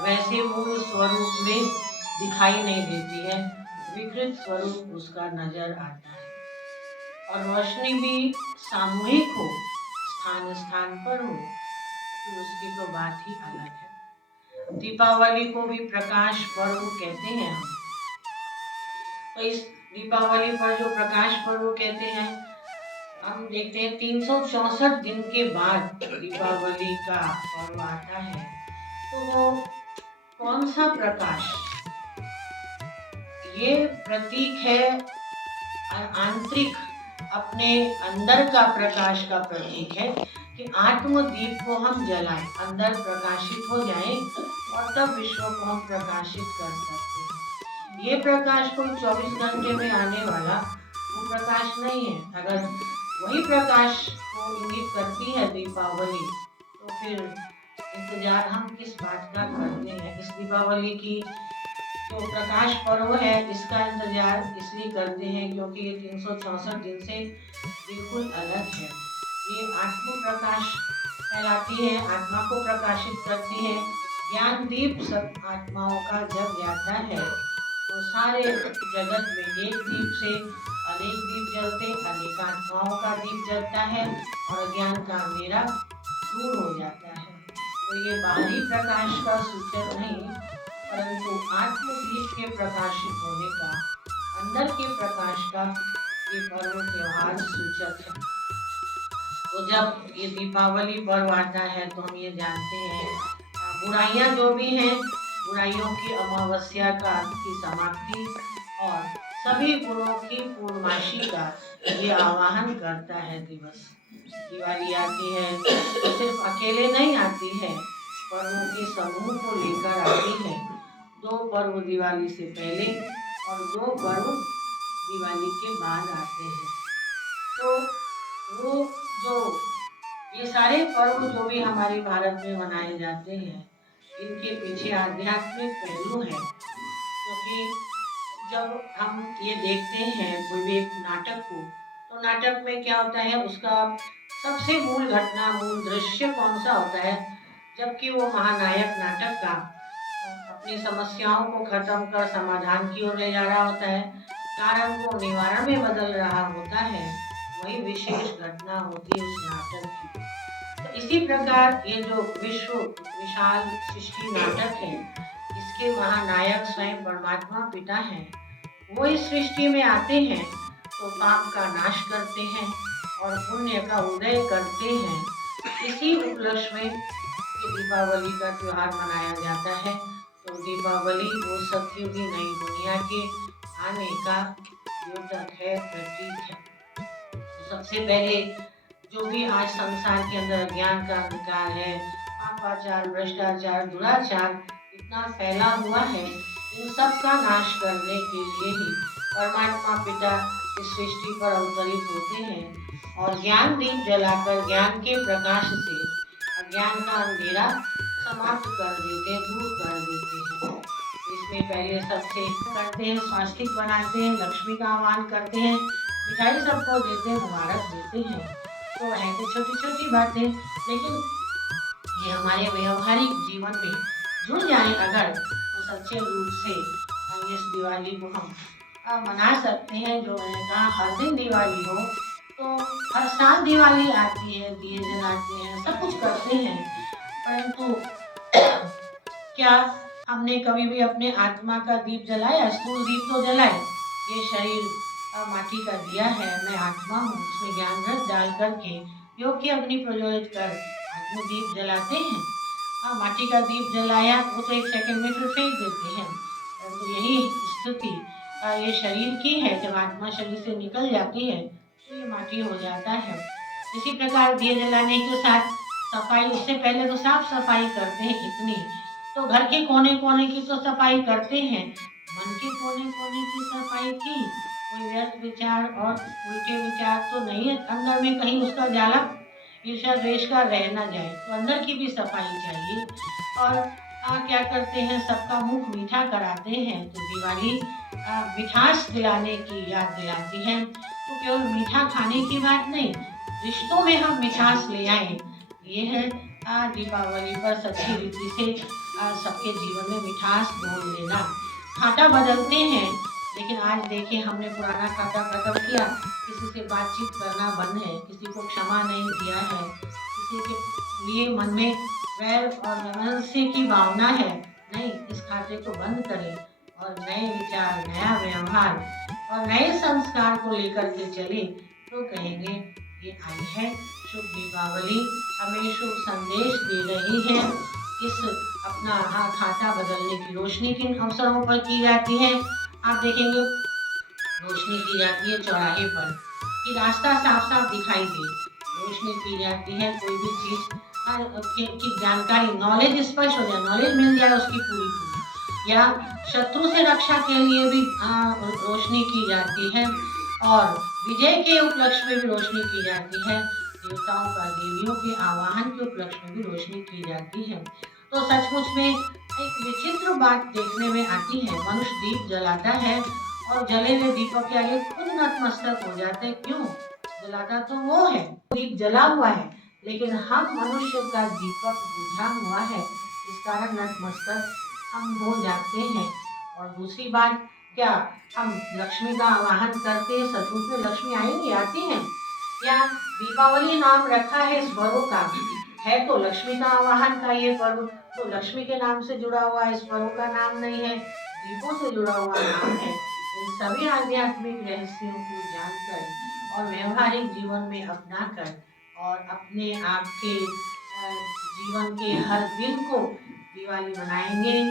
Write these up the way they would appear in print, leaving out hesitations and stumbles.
वैसे मूल स्वरूप में दिखाई नहीं देती है, विकृत स्वरूप उसका नजर आता है। और रोशनी भी सामूहिक हो, स्थान स्थान पर हो, तो उसकी तो बात ही अलग है। दीपावली को भी प्रकाश पर्व कहते हैं हम। तो इस दीपावली पर जो प्रकाश पर्व कहते हैं, हम देखते हैं 364 दिन के बाद दीपावली का पर्व आता है। तो वो कौन सा प्रकाश, ये प्रतीक है आंतरिक, अपने अंदर का प्रकाश का प्रतीक है कि आत्मदीप को हम जलाएं, अंदर प्रकाशित हो जाएं और तब विश्व को हम प्रकाशित कर सकते हैं। ये प्रकाश कोई 24 घंटे में आने वाला वो प्रकाश नहीं है। अगर वही प्रकाश को इंगित करती है दीपावली, तो फिर इंतजार हम किस बात का करते हैं। इस दीपावली की जो प्रकाश पर्व है, इसका इंतजार इसलिए करते हैं क्योंकि ये 364 दिन से बिल्कुल अलग है। ये आत्म प्रकाश फैलाती है, आत्मा को प्रकाशित करती है। ज्ञान दीप सब आत्माओं का जब जाता है, तो सारे जगत में एक दीप से अनेक दीप जलते, अनेक आत्माओं का दीप जलता है और अज्ञान का अंधेरा दूर हो जाता है। तो ये बाहरी प्रकाश का सूचक नहीं, परंतु आत्मदीप के प्रकाशित होने का, अंदर के प्रकाश का ये पर्व त्योहार सूचक है। तो जब ये दीपावली पर्व आता है तो हम ये जानते हैं बुराइयां जो भी हैं, बुराइयों की अमावस्या का की समाप्ति और सभी गुणों की पूर्णमासी का ये आवाहन करता है दिवस। दिवाली आती है तो सिर्फ अकेले नहीं आती है, पर्वों के समूह को लेकर आती है। 2 पर्व दिवाली से पहले और 2 पर्व दिवाली के बाद आते हैं। तो वो जो ये सारे पर्व जो भी हमारे भारत में मनाए जाते हैं, इनके पीछे आध्यात्मिक पहलू है। क्योंकि जब हम ये देखते हैं कोई भी एक नाटक को, तो नाटक में क्या होता है, उसका सबसे मूल घटना, मूल दृश्य कौन सा होता है, जबकि वो महानायक नाटक का अपनी समस्याओं को खत्म कर समाधान की ओर ले जा रहा होता है, कारण को निवारण में बदल रहा होता है, वही विशेष घटना होती है उस नाटक की। तो इसी प्रकार ये जो विश्व विशाल सृष्टि नाटक है, इसके महानायक स्वयं परमात्मा पिता हैं। वो इस सृष्टि में आते हैं तो पाप का नाश करते हैं और पुण्य का उदय करते हैं। इसी उपलक्ष्य में ये दीपावली का त्योहार मनाया जाता है। तो दीपावली वो सत्युग की नई दुनिया के आने का द्योतक है, प्रतीक है। तो सबसे पहले जो भी आज संसार के अंदर अज्ञान का अंधकार है, पापाचार, भ्रष्टाचार, दुराचार इतना फैला हुआ है, इन सब का नाश करने के लिए ही परमात्मा पिता इस सृष्टि पर अवतरित होते हैं और ज्ञान दीप जलाकर ज्ञान के प्रकाश से अज्ञान का अंधेरा समाप्त कर देते हैं, दूर कर देते हैं। इसमें पहले सबसे करते हैं, स्वास्तिक बनाते हैं, लक्ष्मी का आह्वान करते हैं, मिठाई सबको देते हैं, मुबारक देते हैं। तो है तो छोटी छोटी बातें, लेकिन ये हमारे व्यवहारिक जीवन में जुड़ जाए अगर, तो सच्चे रूप से इस दिवाली को हम मना सकते हैं। जो मैंने कहा हर दिन दिवाली हो, तो हर साल दिवाली आती है, दिए जलाते हैं, सब कुछ करते हैं, परंतु क्या हमने कभी भी अपने आत्मा का दीप जलाया? स्थूल दीप तो जलाए, ये शरीर माटी का दिया है, मैं आत्मा हूँ, उसमें ज्ञान रस डाल करके योग की अग्नि प्रज्वलित कर आत्मदीप जलाते हैं। माटी का दीप जलाया वो तो 1 सेकंड में फिर फेंक देते हैं, तो यही स्थिति ये शरीर की है। जब आत्मा शरीर से निकल जाती है तो ये माटी हो जाता है। इसी प्रकार दिए जलाने के साथ सफाई, उससे पहले तो साफ सफाई करते हैं इतनी, तो घर के कोने कोने की तो सफाई करते हैं, मन के कोने कोने की सफाई की, कोई व्यर्थ विचार और उल्टे विचार तो नहीं है अंदर में, कहीं उसका जाला ईर्ष्या द्वेष का रह ना जाए, तो अंदर की भी सफाई चाहिए। और क्या करते हैं, सबका मुख मीठा कराते हैं। तो दिवाली मिठास दिलाने की याद दिलाती है। तो केवल मीठा खाने की बात नहीं, रिश्तों में हम मिठास ले आए, ये है दीपावली पर सच्ची रीति से सबके जीवन में मिठास घोल देना। खाता बदलते हैं, लेकिन आज देखें हमने पुराना खाता खत्म किया, किसी से बातचीत करना बंद है, किसी को क्षमा नहीं किया है, किसी के लिए मन में वैर और नमस्ते की भावना है। नहीं, इस खाते को बंद करें और नए विचार, नया व्यवहार और नए संस्कार को लेकर के चले, तो कहेंगे ये आई है शुभ दीपावली, हमें शुभ संदेश दे रही है। इस अपना खाता बदलने की रोशनी किन अवसरों पर की जाती है? आप देखेंगे रोशनी की जाती है चौराहे पर कि रास्ता साफ साफ दिखाई दे, रोशनी की जाती है कोई भी चीज की जानकारी, नॉलेज स्पष्ट हो जाए, नॉलेज मिल जाए उसकी पूरी पूरी, या शत्रु से रक्षा के लिए भी रोशनी की जाती है, और विजय के उपलक्ष्य में भी रोशनी की जाती है, देवताओं का देवियों के आवाहन के उपलक्ष्य में भी रोशनी की जाती है। तो सचमुच में एक विचित्र बात देखने में आती है, मनुष्य दीप जलाता है और जले हुए दीपक के आगे खुद नतमस्तक हो जाते हैं। क्यों? जलाता तो वो है, दीप जला हुआ है, लेकिन हम मनुष्य का दीपक बुझा हुआ है, इस कारण नतमस्तक हम हो जाते हैं। और दूसरी बात, क्या हम लक्ष्मी का आवाहन करते, सचमुच में लक्ष्मी आएंगी, आती हैं? या दीपावली नाम रखा है इस पर्व का, है तो लक्ष्मी का आवाहन का ये पर्व, तो लक्ष्मी के नाम से जुड़ा हुआ इस पर्व का नाम नहीं है, दीपों से जुड़ा हुआ नाम है। इन सभी आध्यात्मिक रहस्यों को जानकर और व्यवहारिक जीवन में अपनाकर और अपने आप के जीवन के हर दिन को दिवाली मनाएंगे।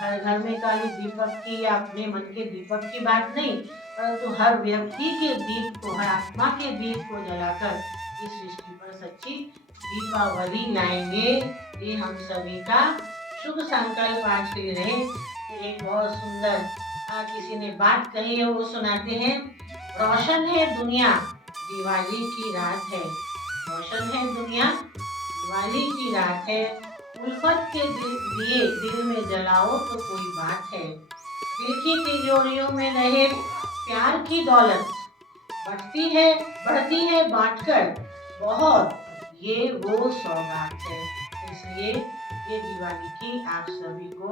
घर घर में काली दीपक की या अपने मन के दीपक की बात नहीं, परंतु हर व्यक्ति के दीप को, हर आत्मा के दीप को जलाकर इस सृष्टि पर सच्ची दीपावली लाएंगे। ये हम सभी का शुभ संकल्प आज के लिए रहे। एक बहुत सुंदर किसी ने बात कही है, वो सुनाते हैं। रोशन है दुनिया, दिवाली की रात है। रोशन है दुनिया, दिवाली की रात है। उल्फत के दिए दिल में जलाओ तो कोई बात है। दिल की तिजोरियों में रहे प्यार की दौलत, बढ़ती है बांटकर बहुत, ये वो सौगात है। इसलिए ये दिवाली की आप सभी को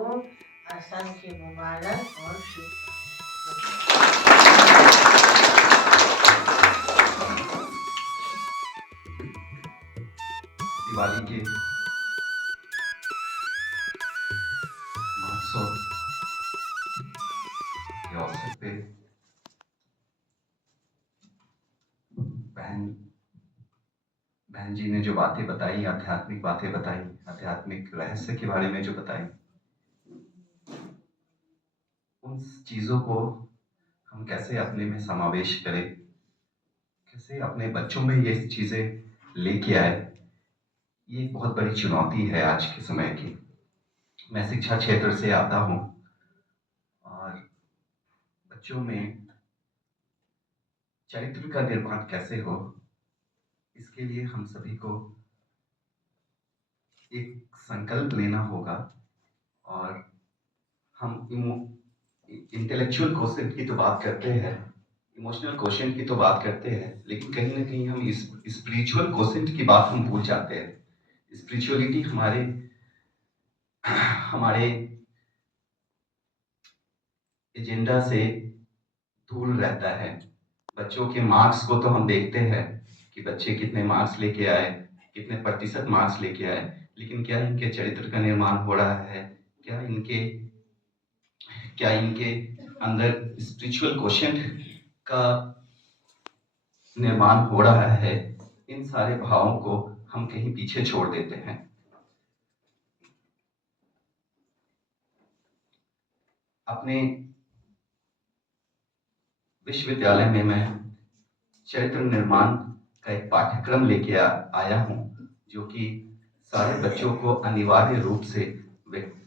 असंख्य मुबारक और शुभकामनाएं। दिवाली के महोत्सव के अवसर पे बहन जी ने जो बातें बताई, आध्यात्मिक बातें बताई, आध्यात्मिक रहस्य के बारे में जो बताई, उन चीजों को हम कैसे अपने में समावेश करें, कैसे अपने बच्चों में ये चीजें लेके आए, ये एक बहुत बड़ी चुनौती है आज के समय की। मैं शिक्षा क्षेत्र से आता हूँ और बच्चों में चरित्र का निर्माण कैसे हो, इसके लिए हम सभी को एक संकल्प लेना होगा। और हम इंटेलेक्चुअल क्वेश्चन की तो बात करते हैं, इमोशनल क्वेश्चन की तो बात करते हैं, लेकिन कहीं ना कहीं हम इस स्पिरिचुअल क्वेश्चन की बात हम भूल जाते हैं। स्पिरिचुअलिटी हमारे एजेंडा से दूर रहता है। बच्चों के मार्क्स को तो हम देखते हैं कि बच्चे कितने मार्क्स लेके आए, कितने प्रतिशत मार्क्स लेके आए, लेकिन क्या इनके चरित्र का निर्माण हो रहा है? क्या इनके अंदर स्पिरिचुअल क्वेश्चन का निर्माण हो रहा है? इन सारे भावों को हम कहीं पीछे छोड़ देते हैं। अपने विश्वविद्यालय में मैं चरित्र निर्माण का एक पाठ्यक्रम लेके आया हूँ, जो कि सारे बच्चों को अनिवार्य रूप से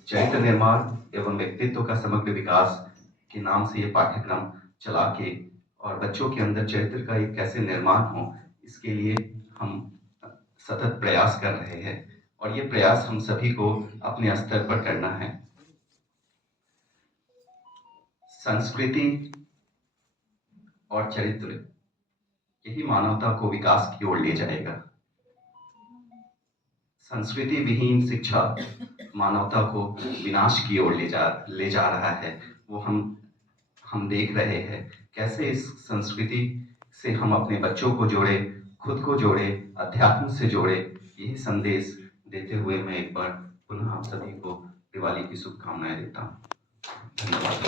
चरित्र निर्माण एवं व्यक्तित्व का समग्र विकास के नाम से ये पाठ्यक्रम चला के और बच्चों के अंदर चरित्र का एक कैसे निर्माण हो, इसके लिए हम सतत प्रयास कर रहे हैं। और ये प्रयास हम सभी को अपने स्तर पर करना है। संस्कृति और चरित्र यही मानवता को विकास की ओर ले जाएगा। संस्कृति विहीन शिक्षा मानवता को विनाश की ओर ले जा रहा है। वो हम देख रहे हैं कैसे इस संस्कृति से हम अपने बच्चों को जोड़े, खुद को जोड़े, अध्यात्म से जोड़े। यही संदेश देते हुए मैं एक बार पुनः आप सभी को दिवाली की शुभकामनाएं देता हूँ। धन्यवाद।